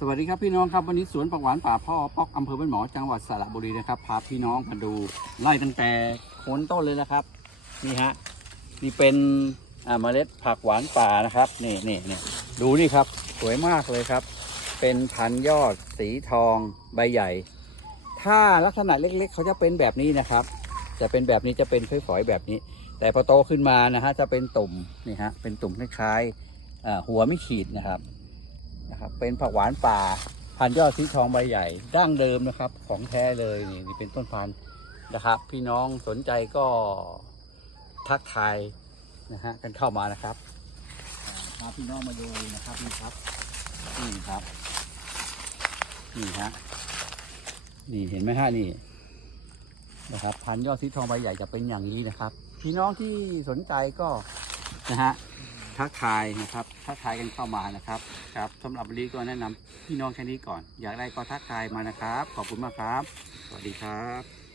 สวัสดีครับพี่น้องครับวันนี้สวนผักหวานป่าพ่อป๊อกอำเภอบ้านหมอจังหวัดสระบุรีนะครับพาพี่น้องมาดูไล่ตั้งแต่โคนต้นเลยนะครับนี่ฮะนี่เป็นอ่าเมล็ดผักหวานป่านะครับนี่นี่นี่ดูนี่ครับสวยมากเลยครับ เป็นพันยอดสีทองใบใหญ่ ถ้าลักษณะเล็กๆ เขาจะเป็นแบบนี้นะครับ จะเป็นแบบนี้จะเป็นฝอยๆแบบนี้ แต่พอโตขึ้นมานะฮะจะเป็นตุ่มนี่ฮะเป็นตุ่มคล้ายๆอ่าหัวไม่ขีดนะครับ เป็นผักหวานป่า พันยอดสีทองใบใหญ่ ดั้งเดิมนะครับ ของแท้เลยนี่นี่เป็นต้นพันธุ์นะครับ พี่น้องสนใจก็ทักทายนะฮะกันเข้ามานะครับอ่าพาพี่น้องมาดูนะครับนี่ครับนี่ครับนี่ฮะนี่เห็นไหมฮะนี่นะครับ พันยอดสีทองใบใหญ่จะเป็นอย่างนี้นะครับ พี่น้องที่สนใจก็นะฮะ ทักทายนะครับ ทักทายกันเข้ามานะครับ ครับสำหรับวันนี้ก็แนะนำพี่น้องแค่นี้ก่อน อยากได้ก็ทักทายมานะครับ ขอบคุณมากครับ สวัสดีครับ